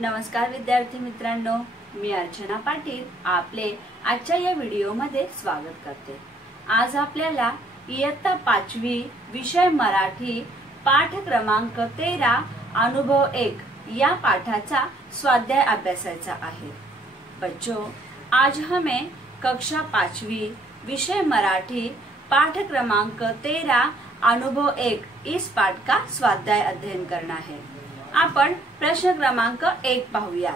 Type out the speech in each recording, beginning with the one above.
नमस्कार विद्यार्थी मित्रांनो, मी अर्चना पाटील आपले आजच्या या व्हिडिओमध्ये स्वागत करते। आज आपल्याला इयत्ता 5वी विषय मराठी पाठ क्रमांक 13 अनुभव 1 या पाठाचा स्वाध्याय अभ्यासायचा है। बच्चों, आज हमें कक्षा 5वी विषय मराठी पाठ क्रमांक 13 अनुभव 1 इस पाठ का स्वाध्याय अध्ययन करना है। आपण प्रश्न क्रमांक 1 पाहूया।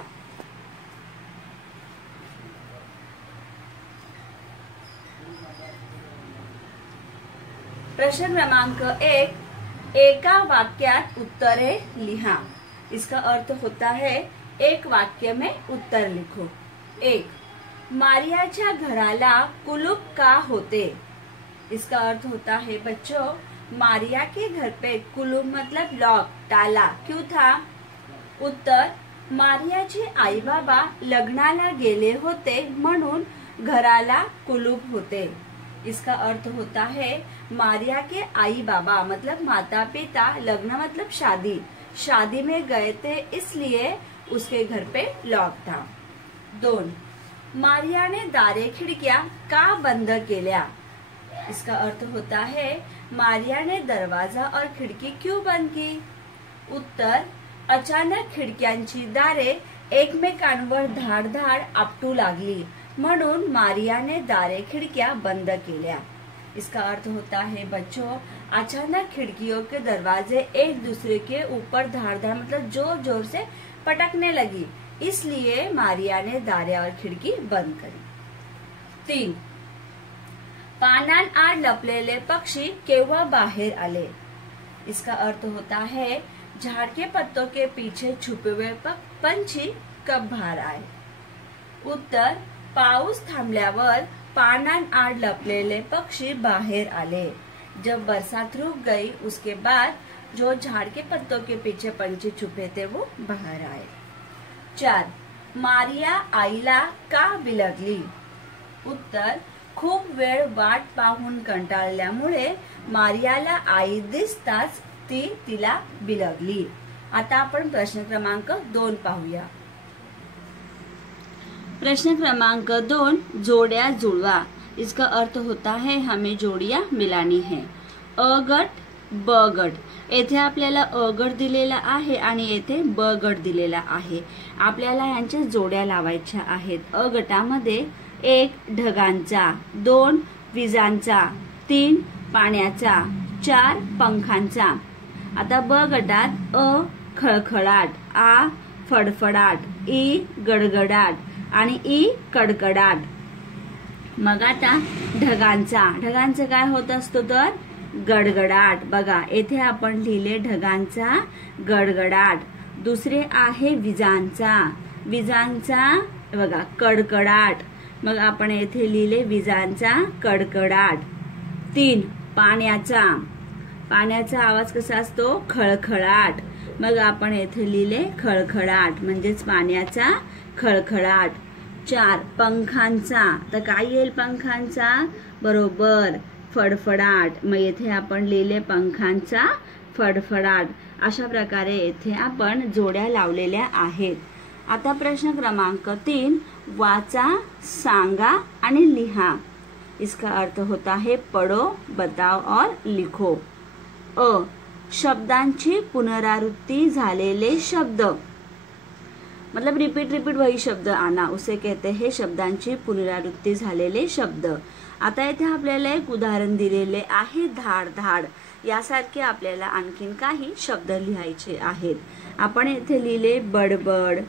प्रश्न क्रमांक 1, एका वाक्यात उत्तरे लिहा। इसका अर्थ होता है एक वाक्य में उत्तर लिखो। 1, मारियाच्या घराला कुलूप का होते। इसका अर्थ होता है बच्चों, मारिया के घर पे कुलूप मतलब लॉक, ताला क्यों था। उत्तर, मारियाचे आई बाबा लग्नाला गेले होते म्हणून घराला कुलूप होते। इसका अर्थ होता है मारिया के आई बाबा मतलब माता पिता, लग्न मतलब शादी, शादी में गए थे इसलिए उसके घर पे लॉक था। 2, मारिया ने दारे खिड़कियां का बंद केल्या। इसका अर्थ होता है मारिया ने दरवाजा और खिड़की क्यों बंद की। उत्तर, अचानक खिडक्यांची दारे एकमेकांवर धाड आपटू लागली म्हणून मारिया ने दारे खिड़कियां बंद केल्या। इसका अर्थ होता है बच्चों, अचानक खिड़कियों के दरवाजे एक दूसरे के ऊपर धाड़ मतलब जोर जोर से पटकने लगी, इसलिए मारिया ने दारे और खिड़की बंद करी। 3, पानान आड लपलेले पक्षी केव्हा बाहेर आले। इसका अर्थ होता है झाड़ के पत्तों के पीछे छुपे हुए पंछी कब बाहर आए। उत्तर, पाऊस थांबल्यावर पानान आड लपलेले पक्षी बाहेर आले। जब बरसात रुक गई उसके बाद जो झाड़ के पत्तों के पीछे पंछी छुपे थे वो बाहर आए। 4, मारिया आईला का बिलगली। उत्तर, खूप वेळ वाट पाहून कंटाळल्यामुळे मारियाला आई दिसताच ती तिला बिलगली। आता आपण प्रश्न क्रमांक 2 पाहूया। प्रश्न क्रमांक 2, जोड्या जुळवा। इसका अर्थ होता है हमें जोड़ियां मिलानी है। अ गट ब गट, येथे आपल्याला अ गट दिलेला आहे आणि येथे ब गट दिलेला आहे। आपल्याला यांच्या जोड्या लावायच्या आहेत। अ गटामध्ये 1 ढगांचा, 2 विजांचा, 3 पाण्याचा, 4 पंखांचा। आता ब गटात अ खळखळाट, आ फडफडाट, ई गडगडाट आणि ई कडकडाट। मग आता ढगांचा, ढगांचा काय होत असतो तर गडगडाट। बघा येथे आपण लिहिले ढगांचा गडगडाट। दुसरे आहे विजांचा, विजांचा बघा कडकडाट। मग आपण येथे लिहिले विजांचा कडकडाट। 3 पाण्याचा, पाण्याचा आवाज कसा असतो खळखळाट। मग आपण येथे लिहिले खळखळाट म्हणजेच पाण्याचा खळखळाट। 4 पंखांचा, तर काय येईल पंखांचा, बरोबर फडफडाट। मग येथे आपण लिहिले पंखांचा फडफडाट। अशा प्रकारे येथे आपण जोड्या लावलेल्या आहेत। आता प्रश्न क्रमांक 3, वाचा, सांगा आणि लिहा। इसका अर्थ होता है पढ़ो, बताओ और लिखो। अ, शब्दांची पुनरावृत्ती झालेले शब्द मतलब रिपीट वही शब्द आना, उसे कहते हैं शब्दांची पुनरावृत्ती झालेले शब्द। आता इथे आपल्याला एक उदाहरण दिलेले आहे धाड धाड। यासारखे आपल्याला आणखीन काही शब्द लिहायचे आहेत। आपण इथे लिहिले बडबड,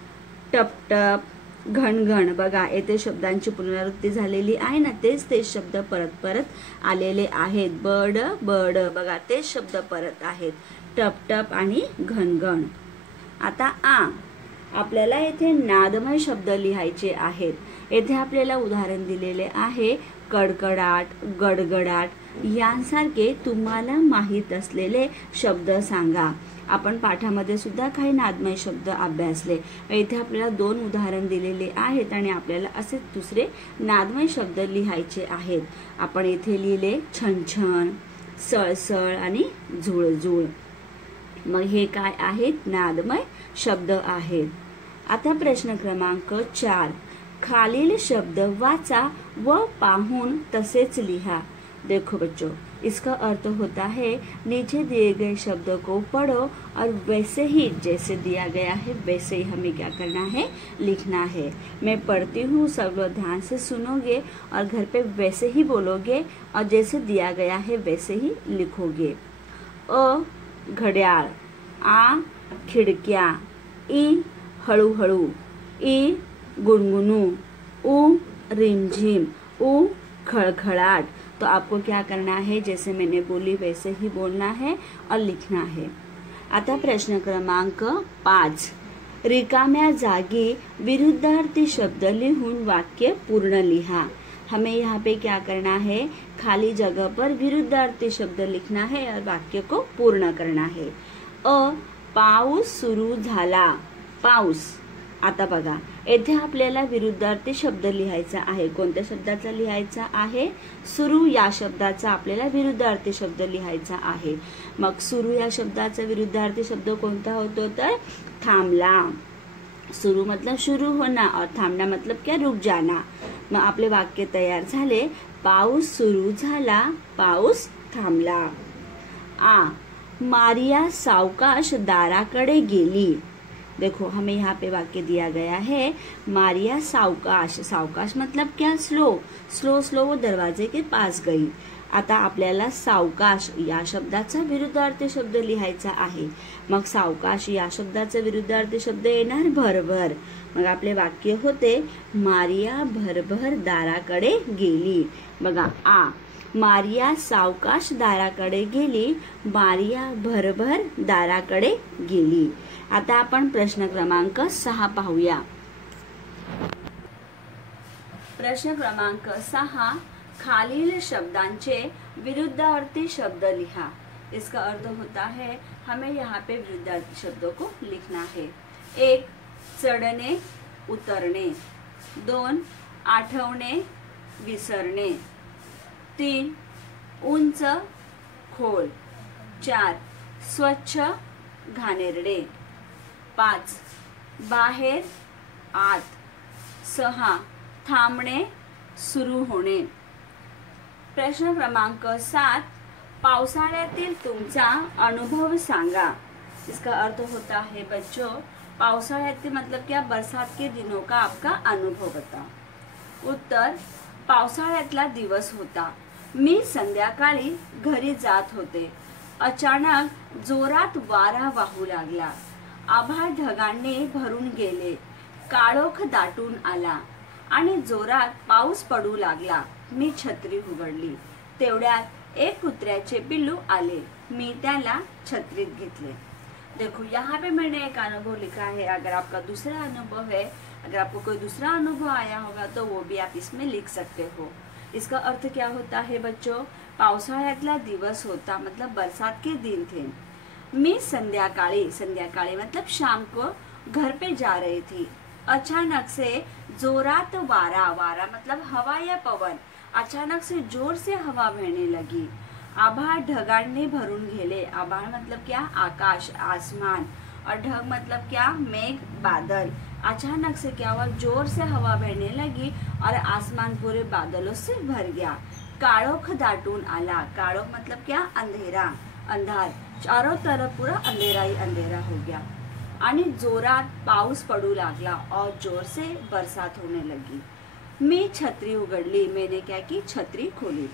टपटप, घणघण। बघा येथे शब्दांची पुनरावृत्ती झालेली आहे ना, तेच शब्द परत आलेले आहेत। बड बड, बघा तेच शब्द परत आहेत, टपटप आणि घणघण। आता आ, आपल्याला येथे नादमय शब्द लिहायचे आहेत। येथे आपल्याला उदाहरण दिलेले आहे कडकडाट, गडगडाट। यांसारखे तुम्हाला माहित असलेले शब्द सांगा। आपण पाठामध्ये सुद्धा काही नादमय शब्द अभ्यासले। इथे आपल्याला 2 उदाहरण दिलेले आहेत आणि आपल्याला असे दुसरे नादमय शब्द लिहायचे आहेत। आपण इथे लिहिले छनछन, सळसळ आणि झुळझुळ। मग हे काय आहेत नादमय शब्द आहेत। आता प्रश्न क्रमांक 4, खालील शब्द वाचा व पाहून तसेच लिहा। देखो बच्चों, इसका अर्थ होता है नीचे दिए गए शब्द को पढ़ो और वैसे ही जैसे दिया गया है वैसे ही हमें क्या करना है, लिखना है। मैं पढ़ती हूँ, सब लोग ध्यान से सुनोगे और घर पे वैसे ही बोलोगे और जैसे दिया गया है वैसे ही लिखोगे। अ घड्याळ, आ खिडक्या, ई हळूहळू, ई गुनगुनू, उ रिमझिम, उ खड़खड़ाट। तो आपको क्या करना है, जैसे मैंने बोली वैसे ही बोलना है और लिखना है। आता प्रश्न क्रमांक 5, रिकाम्या जागी विरुद्धार्थी शब्द लिहून वाक्य पूर्ण लिहा। हमें यहाँ पे क्या करना है, खाली जगह पर विरुद्धार्थी शब्द लिखना है और वाक्य को पूर्ण करना है। पाऊस सुरू झाला, पाऊस। आता बघा, येथे आपल्याला विरुद्धार्थी शब्द लिहायचा आहे। कोणत्या शब्दाचा लिहायचा आहे, सुरू या शब्दाचा आपल्याला विरुद्धार्थी शब्द लिहायचा आहे। मग सुरू या शब्दाचा विरुद्धार्थी शब्द कोणता होतो, तर थांबला। सुरू मतलब शुरू होना और थांबना मतलब क्या, रुक जाना। मग आपले वाक्य तयार झाले, पाऊस सुरू झाला, पाऊस थांबला। आ मारिया सावकाश दाराकडे गेली। देखो, हमें यहाँ पे वाक्य दिया गया है, मारिया सावकाश। सावकाश मतलब क्या, स्लो स्लो स्लो वो दरवाजे के पास गई। आता आपल्याला सावकाश या शब्दाचा विरुद्धार्थी शब्द लिहायचा आहे। मग सावकाश या शब्दाचा विरुद्धार्थी शब्द येणार भरभर। मग आपले वाक्य होते, मारिया भरभर दाराकडे गेली। बघा, आ मारिया सावकाश दाराकडे गेली, मारिया भरभर दाराकडे गेली। आता आपण प्रश्न क्रमांक 6 पाहूया। प्रश्न क्रमांक 6, खालील शब्दांचे विरुद्धार्थी शब्द लिहा। इसका अर्थ होता है हमें यहाँ पे विरुद्धार्थी शब्दों को लिखना है। 1 चढणे उतरणे, 2 आठवणे विसरणे, 3 उंच खोल, 4 स्वच्छ घाणेरडे, 5 बाहेर आत, 6 थांबणे सुरू होणे। प्रश्न क्रमांक 7, पावसाळ्यातील तुमचा अनुभव सांगा। इसका अर्थ होता है बच्चों, पावसाळ्यातील मतलब क्या, बरसात के दिनों का आपका अनुभव बताओ। उत्तर, पावसाळ्यातला दिवस होता। मी संध्याकाळी घरी जात होते। अचानक जोरात वारा वाहू लागला। आभाळ ढगांनी भरून गेले। काळोख दाटून आला आणि जोरात पाऊस पडू लागला। मी छत्री उघडली। तेवढ्यात एक कुत्र्याचे पिल्लू आले। मी त्याला छत्रीत घेतले। देखो, यहाँ पे मैंने एक अनुभव लिखा है। अगर आपका दूसरा अनुभव है, अगर आपको कोई दूसरा अनुभव आया होगा तो वो भी आप इसमें लिख सकते हो। इसका अर्थ क्या होता है बच्चों, पावसाळ्यातला दिवस होता मतलब बरसात के दिन थे। मैं संध्याकाळी, संध्याकाळी मतलब शाम को घर पे जा रही थी। अचानक से जोरात वारा, वारा मतलब हवा या पवन, अचानक से जोर से हवा बहने लगी। आभाळ ढगांनी भरून गेले। आभाळ मतलब क्या, आकाश आसमान, और ढग मतलब क्या, मेघ बादल। अचानक से क्या हुआ, जोर से हवा बहने लगी और आसमान पूरे बादलों से भर गया। काळोख दाटून आला। काळोख मतलब क्या, अंधेरा, अंधार, चारों तरफ पूरा अंधेरा ही अंधेरा हो गया। आणि जोरात पाऊस पडू लागला और जोर से बरसात होने लगी। मैं छतरी उघडली, मैंने क्या की, छतरी खोली।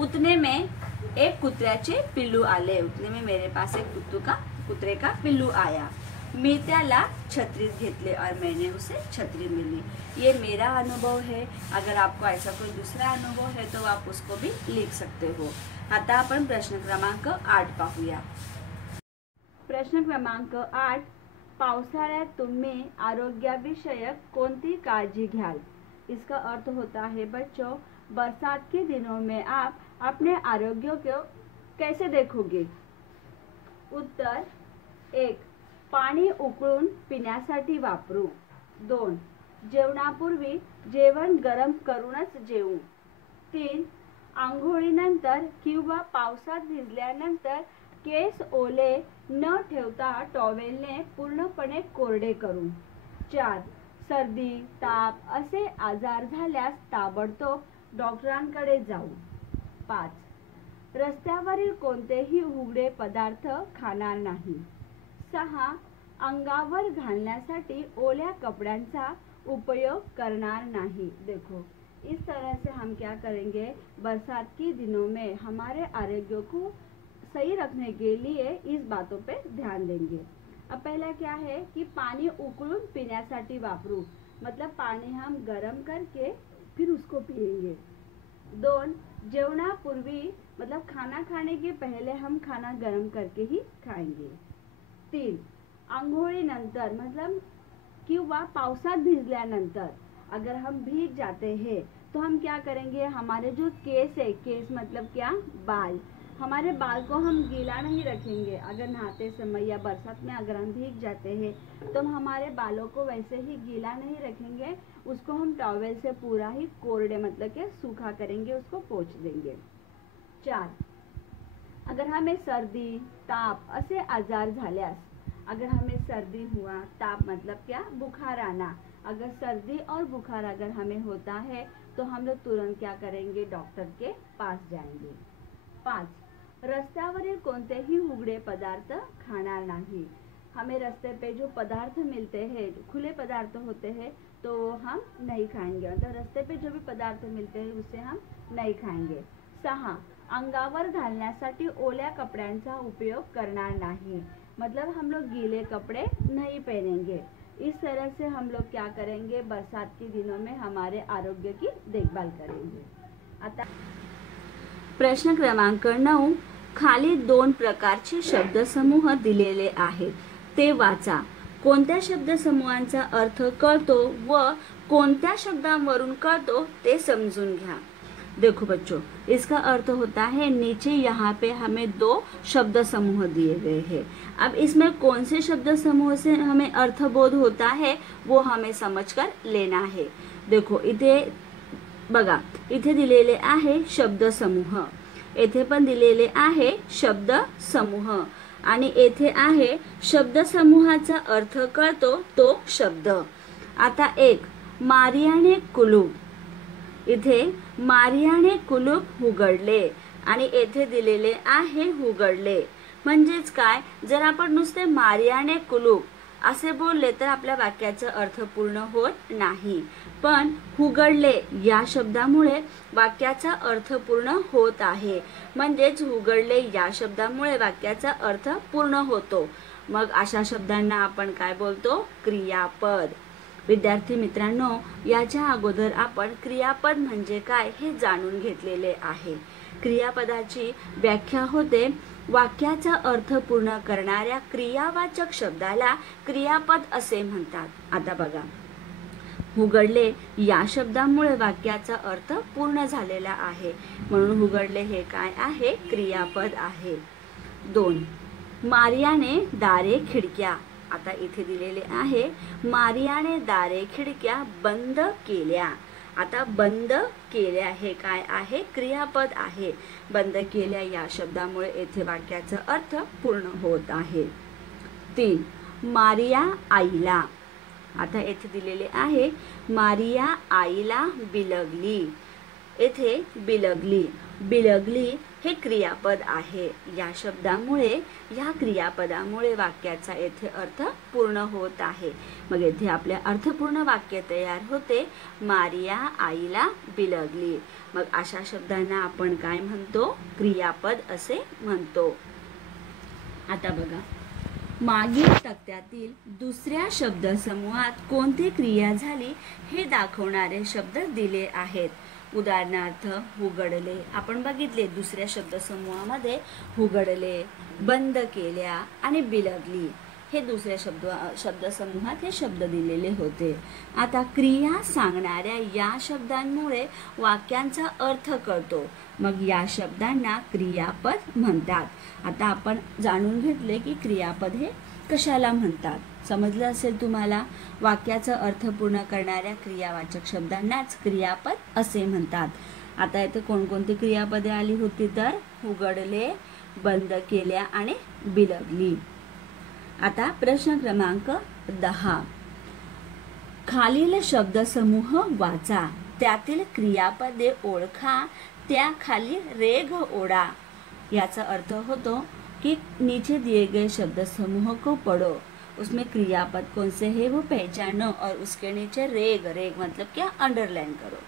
उतने में एक कुत्र्याचे पिल्लू आले। उतने में मेरे पास एक कुत्रे का पिल्लू आया। मी त्याला छत्रीत घेतले और मैंने उसे छतरी मिली। ये मेरा अनुभव है। अगर आपको ऐसा कोई दूसरा अनुभव है तो आप उसको भी लिख सकते हो। आता आपण प्रश्न क्रमांक 8 पाहूया। प्रश्न क्रमांक 8, पावसाळ्यात तुम्ही आरोग्याविषयक कोणती काळजी घ्याल। इसका अर्थ होता है बच्चों, बरसात के दिनों में आप अपने आरोग्य को कैसे देखोगे। उत्तर, 1 पाणी उकळून पिण्यासाठी वापरू, 2 जेवणापूर्वी जेवण गरम करूनच जेवू, 3 आंघोळीनंतर किंवा पावसात भिजल्यानंतर केस ओले न ठेवता टॉवेलने पूर्णपणे कोरडे करू. 4. सर्दी, ताप असे आजार झाल्यास ताबडतोब डॉक्टरांकडे जाऊ. 5. रस्त्यावरील कोणतेही उघडे पदार्थ खाणार नाही. 6. अंगावर घालण्यासाठी ओल्या कपड्यांचा उपयोग करणार नहीं. देखो, इस तरह से हम क्या करेंगे, बरसात के दिनों में हमारे आरोग्य को सही रखने के लिए इस बातों पे ध्यान देंगे. अब पहला क्या है कि पानी उकळून पिण्यासाठी वापरू, मतलब पानी हम गरम करके फिर उसको पिएंगे. 2. जेवणापूर्वी, मतलब खाना खाने के पहले हम खाना गरम करके ही खाएंगे. 3. आंघोळीनंतर, मतलब किंवा पावसात भिजल्यानंतर अगर हम भीग जाते हैं तो हम क्या करेंगे, हमारे जो केस है, केस मतलब क्या, बाल, हमारे बाल को हम गीला नहीं रखेंगे. अगर नहाते समय या बरसात में अगर हम भीग जाते हैं तो हम हमारे बालों को वैसे ही गीला नहीं रखेंगे, उसको हम टॉवेल से पूरा ही कोरडे मतलब के सूखा करेंगे, उसको पोंछ देंगे. 4. अगर हमें सर्दी, ताप असे आजार झाल्यास, अगर हमें सर्दी हुआ, ताप मतलब क्या, बुखार आना, अगर सर्दी और बुखार अगर हमें होता है तो हम लोग तुरंत क्या करेंगे, डॉक्टर के पास जाएंगे. 5. रस्त्यावरील कोणतेही उघडे पदार्थ खाणार नहीं. हमें रास्ते पे जो पदार्थ मिलते हैं, खुले पदार्थ होते हैं, तो हम नहीं खाएंगे, मतलब रास्ते पे जो भी पदार्थ मिलते हैं उसे हम नहीं खाएंगे. 6. अंगावर घालण्यासाठी ओल्या कपड्यांचा उपयोग करणार नहीं, मतलब हम लोग गीले कपड़े नहीं पहनेंगे. इस तरह से हम लोग क्या करेंगे, बरसात के दिनों में हमारे आरोग्य की देखभाल करेंगे. आता प्रश्न क्रमांक 9. खाली 2 प्रकारचे शब्दसमूह दिलेले आहेत, ते वाचा. कोणत्या शब्दसमूहांचा अर्थ कळतो व कोणत्या शब्दांवरून कळतो ते समजून घ्या. देखो बच्चों, इसका अर्थ होता है, नीचे यहाँ पे हमें 2 शब्द समूह दिए गए हैं. अब इसमें कौन से शब्द समूह से हमें अर्थबोध होता है वो हमें समझकर लेना है. देखो इथे बघा, इथे दिलेले आहे शब्द समूह, येथे पण दिलेले आहे शब्द समूह, आणि येथे आहे शब्द समूहाचा अर्थ कळतो तो शब्द. आता 1. मारियाने कुलूप, इथे मारियाने कुलूप उघडले आणि येथे दिलेले आहे उघडले. म्हणजेच काय, जर आपण नुसते मारियाने कुलूप असे बोलले तर आपल्या वाक्याचा अर्थ पूर्ण होत नाही, पण उघडले या शब्दामुळे वाक्याचा अर्थ पूर्ण होत आहे. म्हणजेच उघडले या शब्दामुळे वाक्याचा अर्थ पूर्ण होतो. मग अशा शब्दांना आपण काय बोलतो, क्रियापद. विद्यार्थी मित्रांनो, याच्या अगोदर आपण क्रियापद म्हणजे काय हे जाणून घेतलेले आहे. क्रियापदाची व्याख्या होते, वाक्याचा अर्थ पूर्ण करणाऱ्या क्रियावाचक शब्दाला क्रियापद असे म्हणतात. आता बघा, उघडले या शब्दामुळे वाक्याचा अर्थ पूर्ण झालेला आहे, म्हणून उघडले हे काय आहे, क्रियापद आहे. 2. मारियाने दारे खिडक्या, आता इथे दिलेले आहे, मारियाने दारे खिडक्या बंद केल्या. आता बंद केल्या हे काय आहे, क्रियापद आहे. बंद केल्या या शब्दामुळे येथे वाक्याचा अर्थ पूर्ण होत आहे. 3. मारिया आईला, आता येथे दिलेले आहे, मारिया आईला बिलगली. येथे बिलगली, बिलगली हे क्रियापद आहे. या शब्दामुळे, या क्रियापदामुळे वाक्याचा येथे अर्थ पूर्ण होत आहे. मग येथे आपल्या अर्थपूर्ण वाक्य तयार होते, मारिया आईला बिलगली. मग अशा शब्दांना आपण काय म्हणतो, क्रियापद असे म्हणतो. आता बघा, मागील तक्त्यातील दुसऱ्या शब्दसमूहात कोणती क्रिया झाली हे दाखवणारे शब्द दिले आहेत. उदाहरणार्थ उघडले आपण बघितले, दुसऱ्या शब्दसमूहामध्ये उघडले, बंद केल्या आणि बिलगली हे दुसऱ्या शब्दसमूहात हे शब्द दिलेले होते. आता क्रिया सांगणाऱ्या या शब्दांमुळे वाक्यांचा अर्थ कळतो, मग या शब्दांना क्रियापद म्हणतात. आता आपण जाणून घेतले की क्रियापद हे कशाला म्हणतात. समजलं असेल तुम्हाला. वाक्याचा अर्थ पूर्ण करणाऱ्या क्रियावाचक शब्दांनाच क्रियापद असे म्हणतात. आता इथे कोणकोणती क्रियापदे आली होती तर उघडले, बंद केल्या आणि बिलगली. आता प्रश्न क्रमांक 10. खालील शब्दसमूह वाचा, त्यातील क्रियापदे ओळखा, त्याखाली रेघ ओढा. याचा अर्थ होतो कि नीचे दिए गए शब्द समूह को पढ़ो, उसमें क्रियापद कौन से है वो पहचानो और उसके नीचे रेघ, रेघ मतलब क्या, अंडरलाइन करो.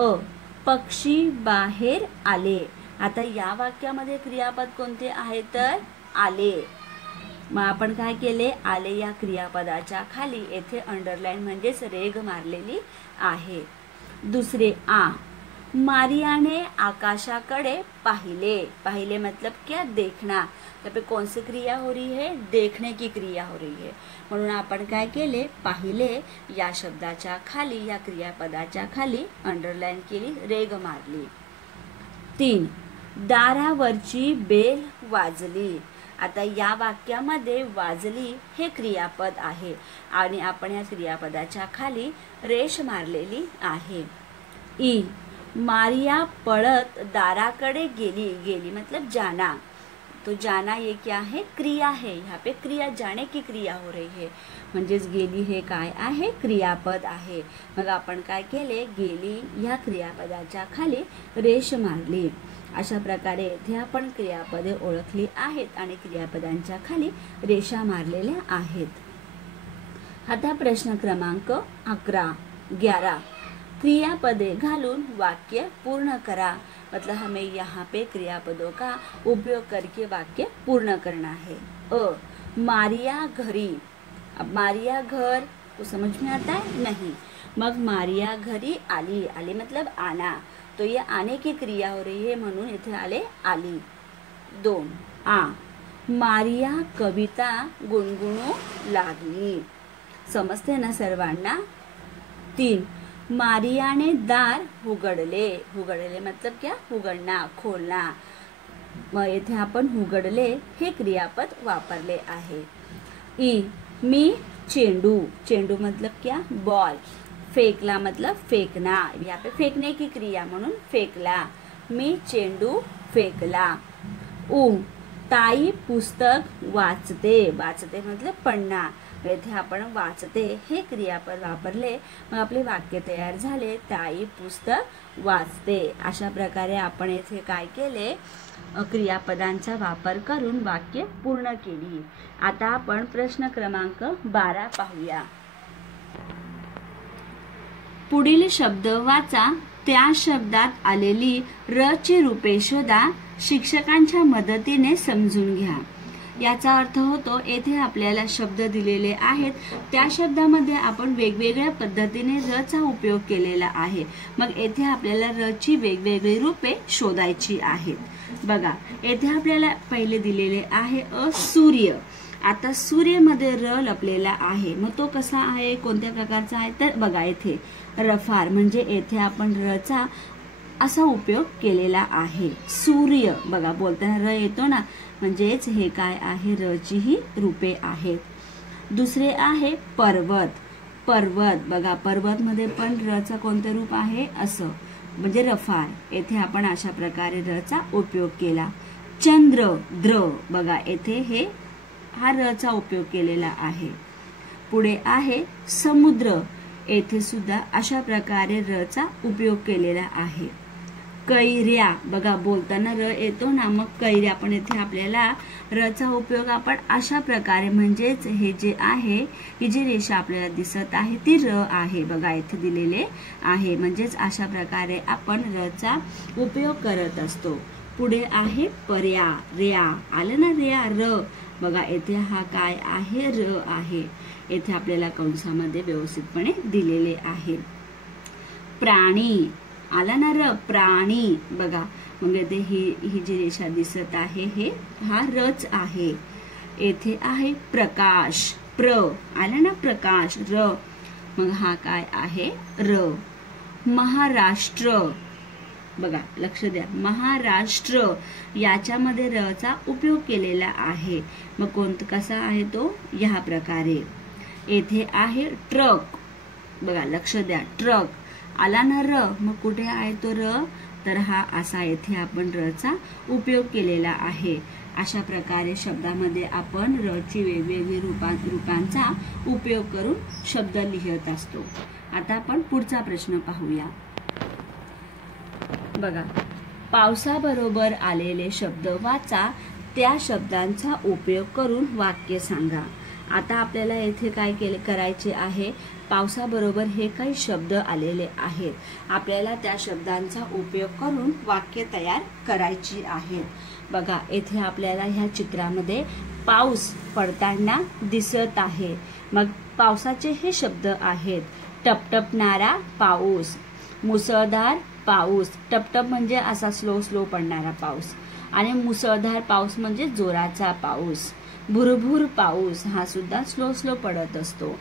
अ, पक्षी बाहेर आले. आता या वाक्यामध्ये क्रियापद कोणते आहे तर आले. मग आपण काय केले, आले या क्रियापदाच्या खाली येथे अंडरलाइन म्हणजेच रेघ मारलेली आहे. दुसरे आ, मारियाने आकाशाकडे पाहिले. पाहिले मतलब क्या, देखना. यहाँ पे कौन सी क्रिया हो रही है, देखने की क्रिया हो रही है. म्हणून आपण काय केले, पाहिले या शब्दाच्या खाली, या क्रियापदाच्या खाली अंडरलाइन केली, रेघ मारली. 3. दारावरची बेल वाजली. आता या वाक्यामध्ये वाजली हे क्रियापद आहे आणि आपण या क्रियापदाच्या खाली रेष मारलेली आहे. ई, मारिया पळत दाराकडे गेली. गेली मतलब जाना. तो जाना ये क्या है, क्रिया है. यहाँ पे क्रिया, जाने की क्रिया हो रही है. म्हणजेच गेली हे काय आहे, क्रियापद आहे. मग आपण काय केले, गेली या क्रियापदाच्या खाली रेष मारली. अशा प्रकारे इथे आपण क्रियापदे ओळखली आहेत आणि क्रियापदांच्या खाली रेषा मारलेल्या आहेत. आता प्रश्न क्रमांक 11. क्रियापदे घालून वाक्य पूर्ण करा. मतलब हमें यहाँ पे क्रियापदों का उपयोग करके वाक्य पूर्ण करना है. अ, मारिया घरी. अब मारिया घर को समझ में आता है नहीं. मग मारिया घरी आली. आली मतलब आना. तो ये आने की क्रिया हो रही है म्हणून इथे आले, आली. 2. आ, मारिया कविता गुणगुणू लागली. समजते ना सर्वांना. 3. मारियाने दार उघडले. उघडले मतलब क्या, उघडना, खोलना. मग येथे आपण उघडले हे क्रियापद वापरले आहे. ई, मी चेंडू. चेंडू मतलब क्या, बॉल. फेकला मतलब फेकना. यहाँ पे फेकने की क्रिया म्हणून फेकला. मी चेंडू फेकला. ऊ, ताई पुस्तक वाचते. वाचते मतलब पढ़ना. येथे आपण वाचते हे क्रियापद वापरले. मग आपले वाक्य तयार झाले, ताई पुस्तक वाचते. अशा प्रकारे आपण येथे काय केले, क्रियापदांचा वापर करून वाक्य पूर्ण केली. आता आपण प्रश्न क्रमांक 12 पाहूया. पुढील शब्द वाचा, त्या शब्दात आलेली र ची रूपे शोधा, शिक्षकांच्या मदतीने समजून घ्या. याचा अर्थ होतो येथे आपल्याला शब्द दिलेले आहेत, त्या शब्दामध्ये आपण वेगवेगळ्या पद्धतीने र चा उपयोग केलेला आहे. मग येथे आपल्याला र ची वेगवेगळी रूपे शोधायची आहेत. बघा, येथे आपल्याला पहिले दिलेले आहे अ, सूर्य. आता सूर्यमध्ये र लपलेला आहे. मग तो कसा आहे, कोणत्या प्रकारचा आहे तर बघा, येथे रफार म्हणजे येथे आपण र चा असा उपयोग केलेला आहे. सूर्य बघा, बोलताना र येतो ना, म्हणजेच हे काय आहे, र ची ही रूपे आहेत. दुसरे आहे पर्वत. पर्वत बघा, पर्वत मध्ये पण र चा कोणते रूप आहे, असं म्हणजे रफार. येथे आपण अशा प्रकारे र चा उपयोग केला. चंद्र, द्र बघा, येथे हे हा र चा उपयोग केलेला आहे. पुढे आहे समुद्र. येथे सुद्धा अशा प्रकारे र चा उपयोग केलेला आहे. कैऱ्या बघा, बोलताना र येतो ना, मग कैऱ्या पण येथे आपल्याला र चा उपयोग आपण अशा प्रकारे, म्हणजेच हे जे आहे, ही जी रेषा आपल्याला दिसत आहे ती र आहे. बघा, येथे दिलेले आहे, म्हणजेच अशा प्रकारे आपण र चा उपयोग करत असतो. पुढे आहे पर्या. रेया आलं ना, रेया र बघा, येथे हा काय आहे, र आहे. येथे आपल्याला कंसामध्ये व्यवस्थितपणे दिलेले आहे. प्राणी आला ना, र प्राणी बघा, मग येथे ही जी रेषा दिसत आहे हे हा रच आहे. येथे आहे प्रकाश. प्र आला ना, प्रकाश, र मग हा काय आहे, र. महाराष्ट्र बघा, लक्ष द्या, महाराष्ट्र याच्यामध्ये र चा उपयोग केलेला आहे. मग कोणता कसा आहे तो, या प्रकारे. येथे आहे ट्रक बघा, लक्ष द्या, ट्रक आला ना र, मग कुठे आहे तो र, तर हा असा येथे आपण र चा उपयोग केलेला आहे। अशा प्रकारे शब्दामध्ये आपण र ची वेगवेगळी रूपांचा उपयोग करून शब्द लिहित असतो। आता आपण पुढचा प्रश्न पाहूया। बघा, पावसाबरोबर आलेले शब्द वाचा, त्या शब्दांचा उपयोग करून वाक्य सांगा। आता आपल्याला येथे काय करायचे आहे, पावसाबरोबर हे काही शब्द आलेले आहेत, आपल्याला त्या शब्दांचा उपयोग करून वाक्य तयार करायची आहेत। बघा, येथे आपल्याला ह्या चित्रामध्ये पाऊस पडताना दिसत आहे। मग पावसाचे हे शब्द आहेत, टपटपणारा पाऊस, मुसळधार पाऊस, टपटप म्हणजे असा स्लो पडणारा पाऊस, आणि मुसळधार पाऊस म्हणजे जोराचा पाऊस, भुरभुर पाऊस हा सुद्धा स्लो पडत असतो।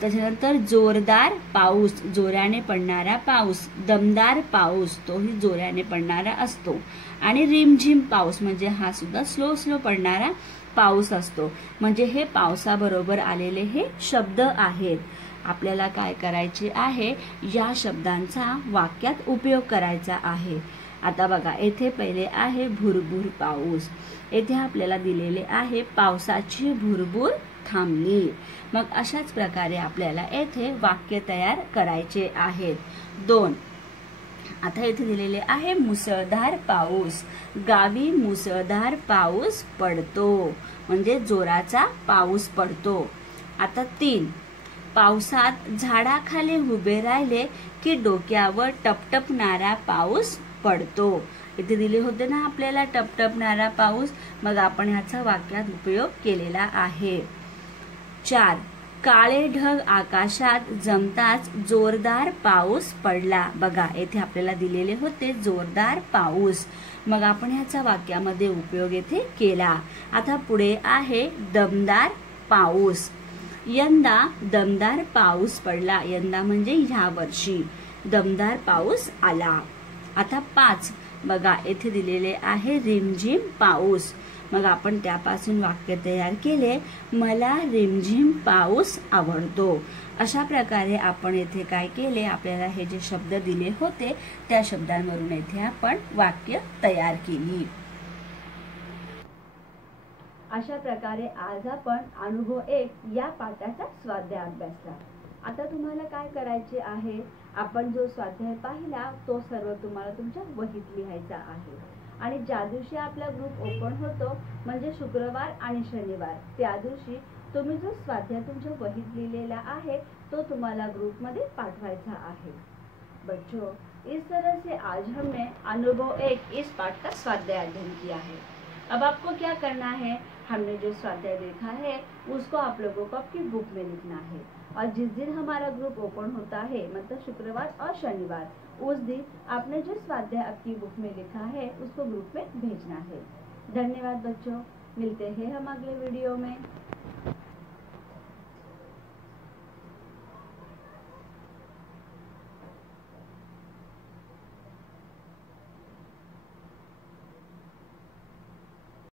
त्याच्यानंतर जोरदार पाऊस, जोराने पडणारा पाऊस, दमदार पाऊस, तोही जोराने पडणारा असतो, आणि रिमझिम पाऊस म्हणजे हा सुद्धा स्लो पडणारा पाऊस असतो। म्हणजे हे पावसाबरोबर आलेले हे शब्द आहेत। आपल्याला काय करायचे आहे, या शब्दांचा वाक्यात उपयोग करायचा आहे। आता बघा, येथे पहिले आहे भुरभुर पाऊस, येथे आपल्याला दिलेले आहे पावसाची भुरभुर थांबली। मग अशाच प्रकारे आपल्याला येथे वाक्य तयार करायचे आहेत। 2, आता येथे दिलेले आहे मुसळधार पाऊस, गावी मुसळधार पाऊस पडतो, म्हणजे जोराचा पाऊस पडतो। आता 3, पावसात झाडाखाली उभे राहिले की डोक्यावर टपटपणारा पाऊस पडतो। इथे दिले होते ना आपल्याला टपटपणारा पाऊस, मग आपण ह्याचा वाक्यात उपयोग केलेला आहे। 4, काळे ढग आकाशात जमताच जोरदार पाऊस पडला। बघा, येथे आपल्याला दिलेले होते जोरदार पाऊस, मग आपण ह्याचा वाक्यामध्ये उपयोग येथे केला। आता पुढे आहे दमदार पाऊस, यंदा दमदार पाऊस पडला, यंदा म्हणजे ह्या वर्षी दमदार पाऊस आला। आता 5, बघा येथे दिलेले आहे रिमझिम पाऊस, मग आपण त्यापासून वाक्य तयार केले, मला रिमझिम पाऊस आवडतो। अशा प्रकारे आपण येथे काय केले, आपल्याला हे जे शब्द दिले होते त्या शब्दांवरून येथे आपण वाक्य तयार केली। अशा प्रकारे आज आपण अनुभव 1 या पाठाचा स्वाध्याय अभ्यासला। आता तुम्हाला काय करायचे आहे, आपण जो स्वाध्याय पाहिला तो सर्व तुम्हाला तुमच्या वहीत लिहायचा आहे, आणि ज्या दिवशी आपला ग्रुप ओपन होतो म्हणजे शुक्रवार आणि शनिवार, त्या दिवशी तुम्ही जो स्वाध्याय तुमच्या वहीत लिहिलेला आहे तो तुम्हाला ग्रुप मध्ये पाठवायचा आहे। बच्चों, इस तरह से आज हमने अनुभव 1 इस पाठ का स्वाध्याय अध्ययन किया है। अब आपको क्या करना है, हमने जो स्वाध्याय देखा है उसको आप लोगों को आपकी बुक में लिखना है, और जिस दिन हमारा ग्रुप ओपन होता है मतलब शुक्रवार और शनिवार, उस दिन आपने जो स्वाध्याय आपकी बुक में लिखा है उसको ग्रुप में भेजना है। धन्यवाद बच्चों, मिलते हैं हम अगले वीडियो में।